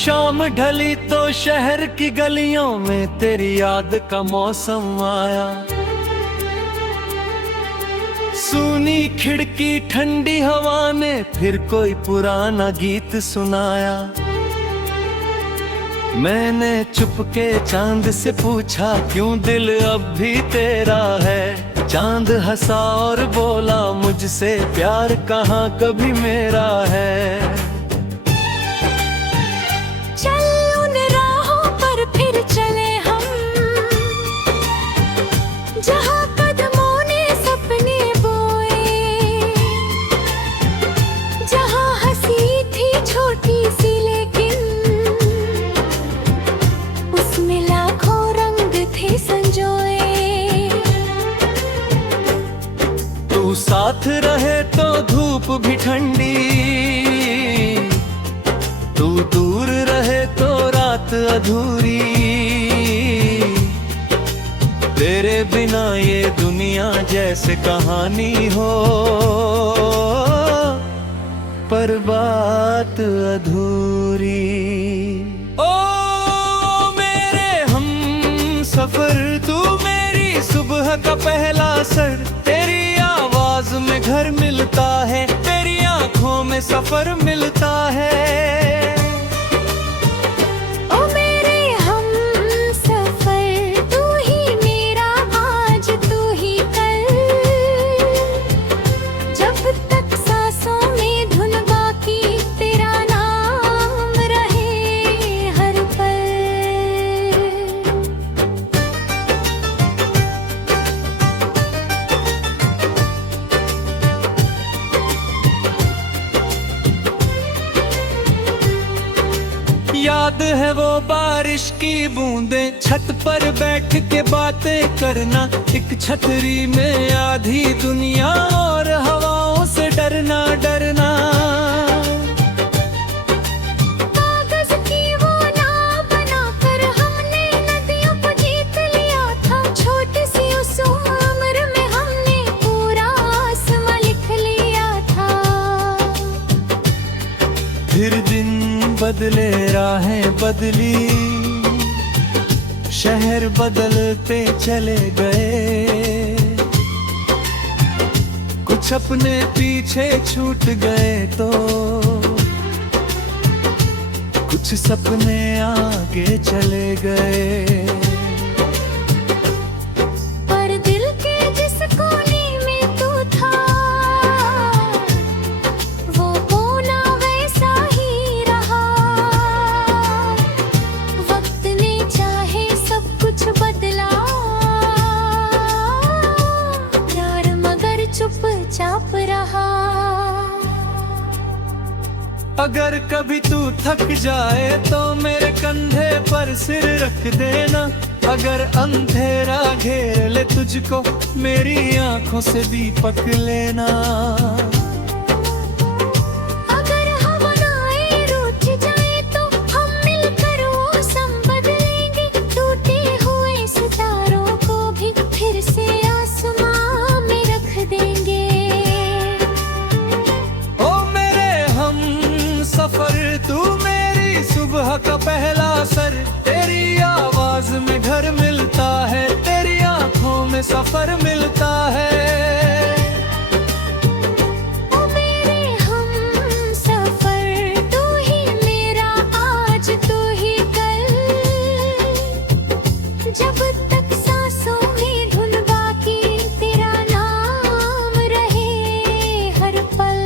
शाम ढली तो शहर की गलियों में तेरी याद का मौसम आया। सूनी खिड़की ठंडी हवा ने फिर कोई पुराना गीत सुनाया। मैंने चुपके चांद से पूछा क्यों दिल अब भी तेरा है। चांद हंसा और बोला मुझसे प्यार कहाँ कभी मेरा है। चल उन राहों पर फिर चले हम, जहाँ कदमों ने सपने बोए, जहाँ हंसी थी छोटी सी लेकिन उसमें लाखों रंग थे संजोए। तू साथ रहे तो धूप भी ठंडी, तू दूर रहे तो रात अधूरी। तेरे बिना ये दुनिया जैसे कहानी हो, पर बात अधूरी। ओ मेरे हम सफर, तू मेरी सुबह का पहला सर। तेरी आवाज में घर मिलता है, तेरी आंखों में सफर मिलता है। ओ मेरे हम सफर, तू ही मेरा आज तू ही कल। जब तक सांसों में धुन बाकी तेरा नाम रहे हर पल। याद है वो बारिश की बूंदें, छत पर बैठ के बातें करना। एक छतरी में आधी दुनिया और हवाओं से डरना डरना। कागज की वो नाव बनाकर हमने नदियों को जीत लिया था। छोटी सी उस उम्र में हमने पूरा आसमां लिख लिया था। फिर दिन बदले राहें बदली, शहर बदलते चले गए। कुछ अपने पीछे छूट गए तो कुछ सपने आगे चले गए। पर दिल के जिस कोने में तू था, वो कोना वैसा ही रहा। वक्त ने चाहे सब कुछ बदला, प्यार मगर चुपचाप रहा। अगर कभी तू थक जाए तो मेरे कंधे पर सिर रख देना। अगर अंधेरा घेर ले तुझको, मेरी आंखों से दीपक लेना। अगर हवाएं रुठ जाए तो हम मिलकर वो संबंध लेंगे। टूटे हुए सितारों को भी फिर से आसमां में रख देंगे। ओ मेरे हम सफर, तू मेरी सुबह का पहला सर। तेरी आवाज में घर मिलता है, तेरी आंखों में सफर मिलता है। ओ मेरे हम सफर, तू ही मेरा आज तू ही कल। जब तक सांसों में धुन बाकी तेरा नाम रहे हर पल।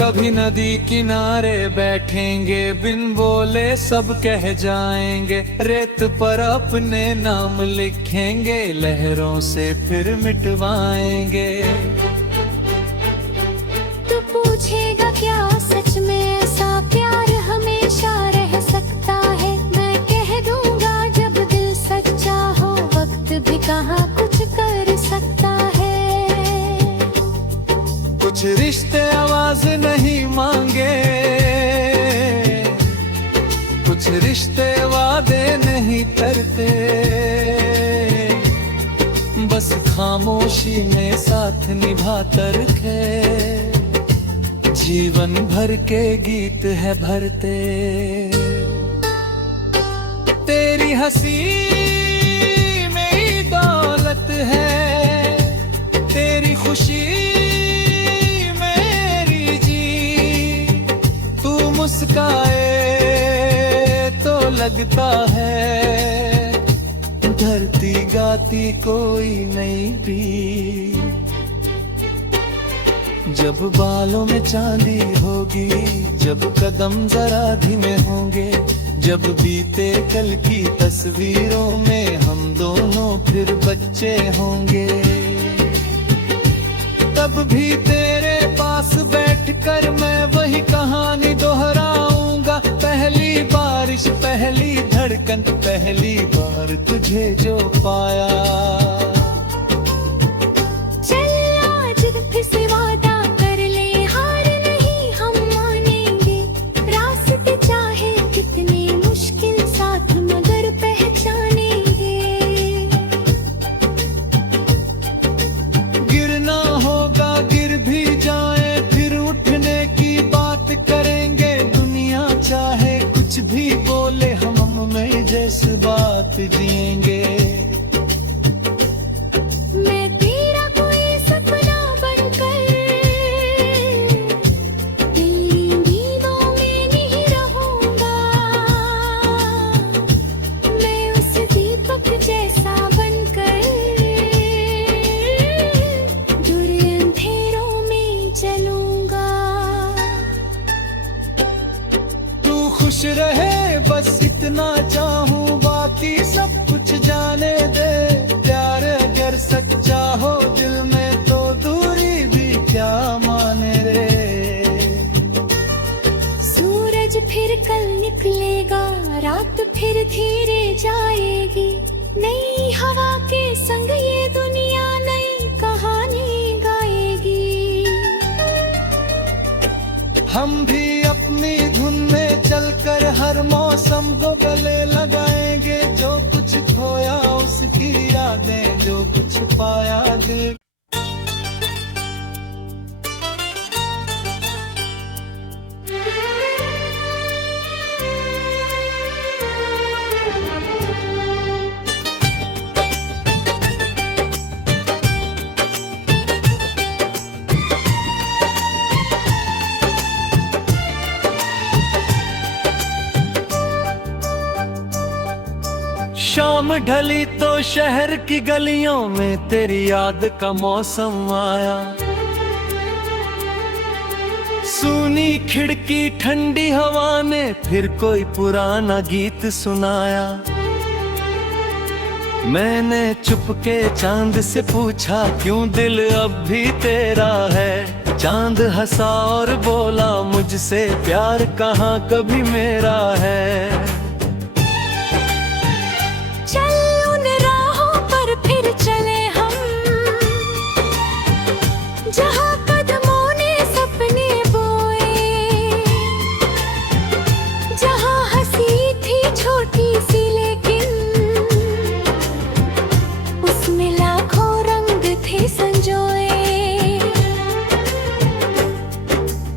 कभी नदी किनारे बैठेंगे, बिन बोले सब कह जाएंगे। रेत पर अपने नाम लिखेंगे, लहरों से फिर मिटवाएंगे। तू पूछेगा क्या सच में ऐसा प्यार हमेशा रह सकता है। मैं कह दूंगा जब दिल सच्चा हो, वक्त भी कहाँ कुछ कर सकता है। कुछ रिश्ते आवाज नहीं मांगे, कुछ रिश्ते वादे नहीं तय। खामोशी में साथ निभाता रखे, जीवन भर के गीत है भरते। तेरी हंसी मेरी दौलत है, तेरी खुशी मेरी जी। तू मुस्काए तो लगता है धरती गाती कोई नई पी। जब बालों में चांदी होगी, जब कदम जरा धीमे होंगे, जब बीते कल की तस्वीरों में हम दोनों फिर बच्चे होंगे, तब भी तेरे पास बैठकर मैं वही कहानी दोहराऊंगा। पहली बारिश, पहली धड़कन, पहली बार तुझे जो पाया। बात जिएंगे। मैं तेरा कोई सपना बनकर तेरी नींदों में नहीं रहूंगा। मैं उस दीपक जैसा बनकर दूर अंधेरों में चलूंगा। तू खुश रहे बस इतना चाहूं, बाकी सब कुछ जाने दे। प्यार अगर सच्चा हो दिल में तो दूरी भी क्या माने रे। सूरज फिर कल निकलेगा, रात फिर धीरे जाएगी। नई हवा के संग ये दुनिया नई कहानी गाएगी। हम भी अपनी धुन में चलकर हर मौसम को गले लगाएंगे। जो कुछ खोया उसकी यादें, जो कुछ पाया दिल। शाम ढली तो शहर की गलियों में तेरी याद का मौसम आया। सूनी खिड़की ठंडी हवा ने फिर कोई पुराना गीत सुनाया। मैंने चुपके चांद से पूछा क्यों दिल अब भी तेरा है। चांद हंसा और बोला मुझसे प्यार कहाँ कभी मेरा है। जहाँ कदमों ने सपने बोए, जहाँ हंसी थी छोटी सी लेकिन उसमें लाखों रंग थे संजोए।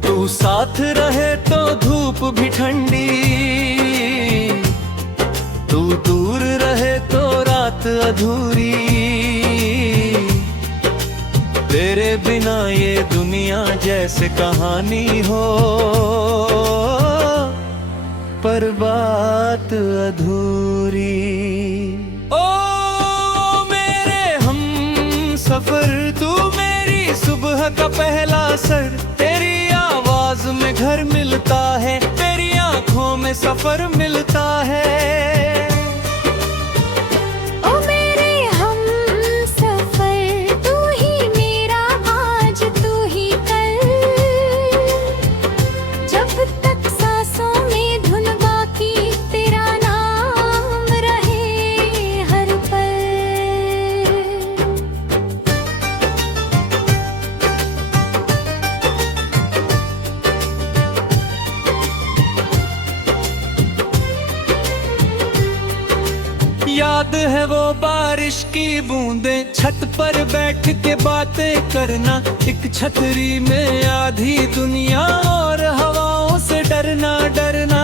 तू साथ रहे तो धूप भी ठंडी, तू दूर रहे तो रात अधूरी। तेरे बिना ये दुनिया जैसे कहानी हो, पर बात अधूरी। ओ मेरे हम सफर, तू मेरी सुबह का पहला सर। तेरी आवाज में घर मिलता है, तेरी आंखों में सफर मिलता है। याद है वो बारिश की बूंदें, छत पर बैठ के बातें करना, एक छतरी में आधी दुनिया और हवाओं से डरना डरना।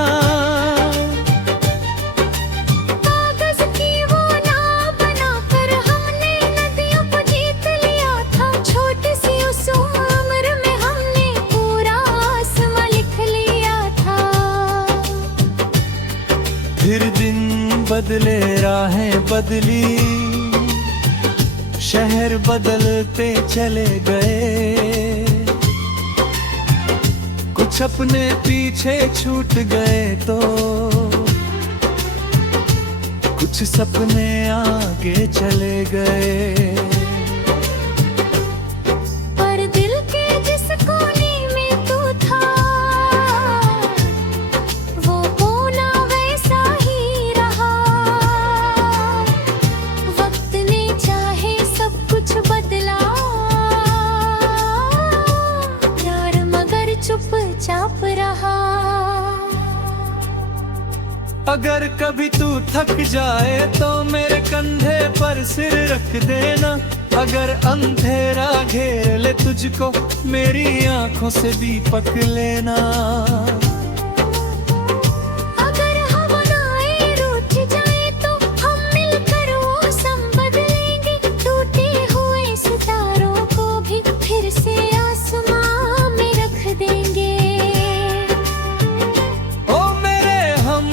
कागज की वो नाव बनाकर हमने नदियों को जीत लिया था, छोटी सी उस उम्र में हमने पूरा आसमां लिख लिया था। फिर दिन बदले राहें बदली, शहर बदलते चले गए, कुछ अपने पीछे छूट गए तो कुछ सपने आगे चले गए। पर दिल के जिस कोने में तू था, वो कोना वैसा ही रहा। वक्त ने चाहे सब कुछ बदला, प्यार मगर चुपचाप रहा। अगर कभी तू थक जाए तो मेरे कंधे पर सिर रख देना, अगर अंधेरा घेर ले तुझको मेरी आंखों से दीपक लेना। अगर हवाएं रूठ जाए तो हम मिलकर वो सम बदलेंगे, टूटे हुए सितारों को भी फिर से आसमां में रख देंगे। ओ मेरे हम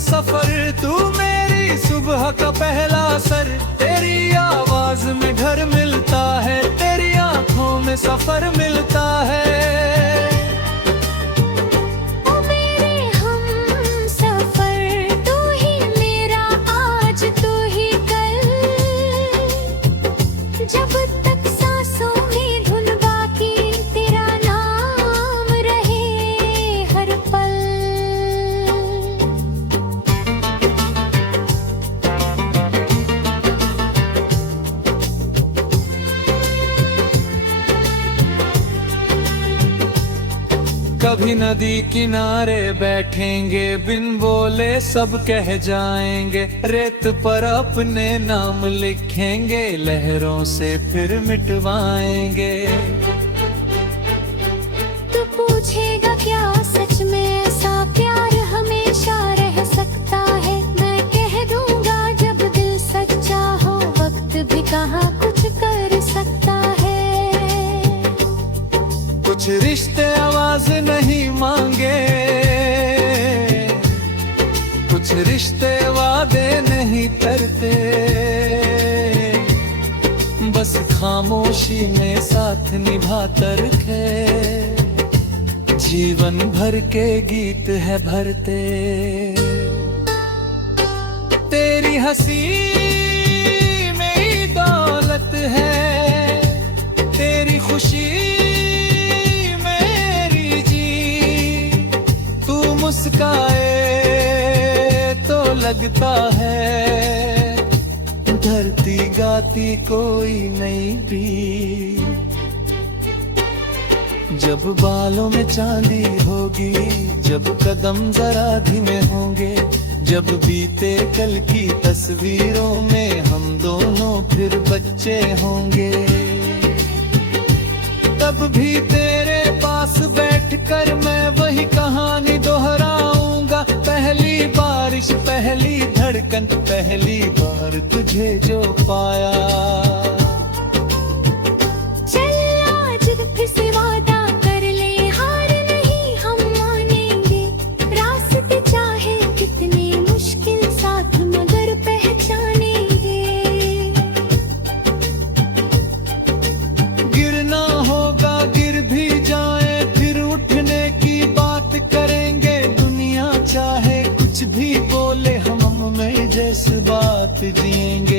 सफर, तू मेरी सुबह का पहला सर, तेरी आवाज में घर मिलता है, तेरी आंखों में सफर मिलता है। ओ मेरे हम सफर, तू ही मेरा आज, तू ही कल, जब तक सांसों में धुन बाकी तेरा नाम रहे हर पल। कभी नदी किनारे बैठेंगे, बिन बोले सब कह जाएंगे, रेत पर अपने नाम लिखेंगे, लहरों से फिर मिटवाएंगे। तू पूछेगा क्या सच में ऐसा प्यार हमेशा रह सकता है, मैं कह दूंगा जब दिल सच्चा हो, वक्त भी कहाँ कुछ कर सकता है। कुछ रिश्ते आवाज नहीं मांगे, कुछ रिश्ते वादे नहीं करते, बस खामोशी में साथ निभाते रखे, जीवन भर के गीत है भरते। तेरी हंसी में ही दौलत है, तेरी खुशी मेरी जी, तू मुस्काए तो लगता है धरती गाती कोई नई भी। जब बालों में चांदी होगी, जब कदम जरा धीमे होंगे, जब बीते कल की तस्वीरों में हम दोनों फिर बच्चे होंगे, तब भी तेरे पास बैठकर मैं वही कहानी दोहराऊंगा। पहली बारिश, पहली धड़कन, पहली बार तुझे जो पाया। चल आज फिर से वादा कर ले, हार नहीं हम मानेंगे, रास्ते चाहे कितने मुश्किल साथ मगर पहचानेंगे। गिरना होगा गिर भी जाए, फिर उठने की बात करेंगे, दुनिया चाहे कुछ भी बोले हम में जैसे बात जिएंगे।